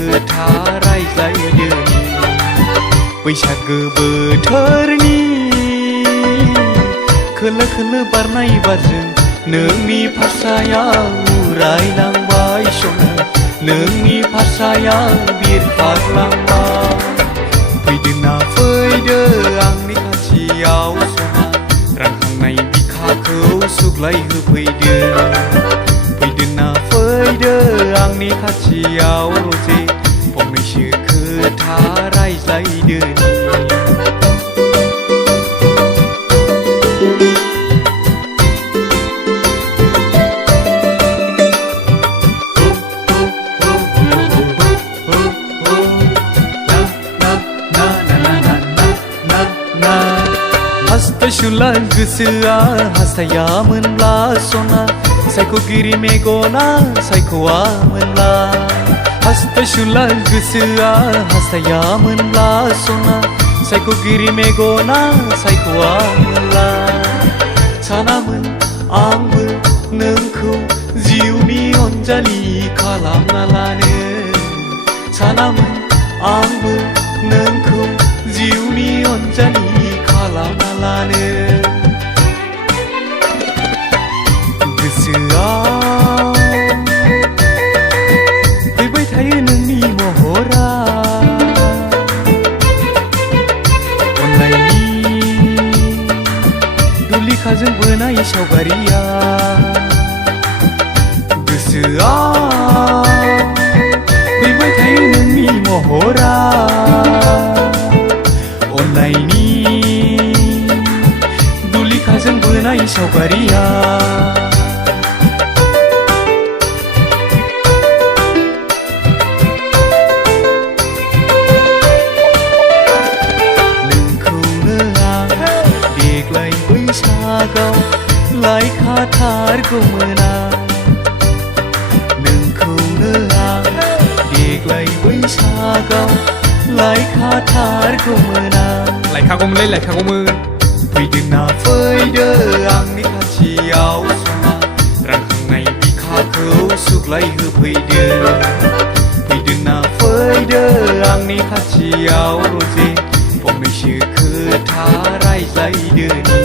खोथा रायज्लायदों बैसागो बोथोरनि खोलो खोलो बारनाय बारजों नोंनि फारसायाव उरायलांबाय सना नोंनि फारसायाव बिरखारलांबाय फैदोंना फैदो आंनि खाथियाव सना रानखांनाय बिखाखौ सुग्लाय होफैदो फैदोंना फैदो आंनि खाथियाव रजे फंनैसो खोथा रायज्लायदो हास्थायसुला गोसोआ हास्थायामोनब्ला सना सायख'गिरि मेगना सायख'वामोनब्ला हास्थायसुला गोसोआ हास्थायामोनब्ला सना सायख'गिरि मेगना सायख'वामोनब्ला सानामोन आंबो नोंखौ जिउनि अनजालि खालामना लानो सानामोन आंबो नोंखौ जिउनि अनजालि खालामना लानो गोसोआव फैबाय थायो नोंनि महरा अननायनि दुलिखाजों बोनाय सावगारिया गोसोआव फैबाय थायो नोंनि महरा अननायनि दुलिखाजों बोनाय सावगारिया नोंखौनो आं देग्लाय बैसागाव लायखाथारगौमोन आं नोंखौनो आं देग्लाय बैसागाव लायखाथारगौमोन आं लायखागौमोन फैदोंना फैदो आंनि खाथियाव सना रानखांनाय बिखाखौ सुग्लाय होफैदो फैदोंना फैदो आंनि खाथियाव रजे फंनैसो खोथा रायज्लायदो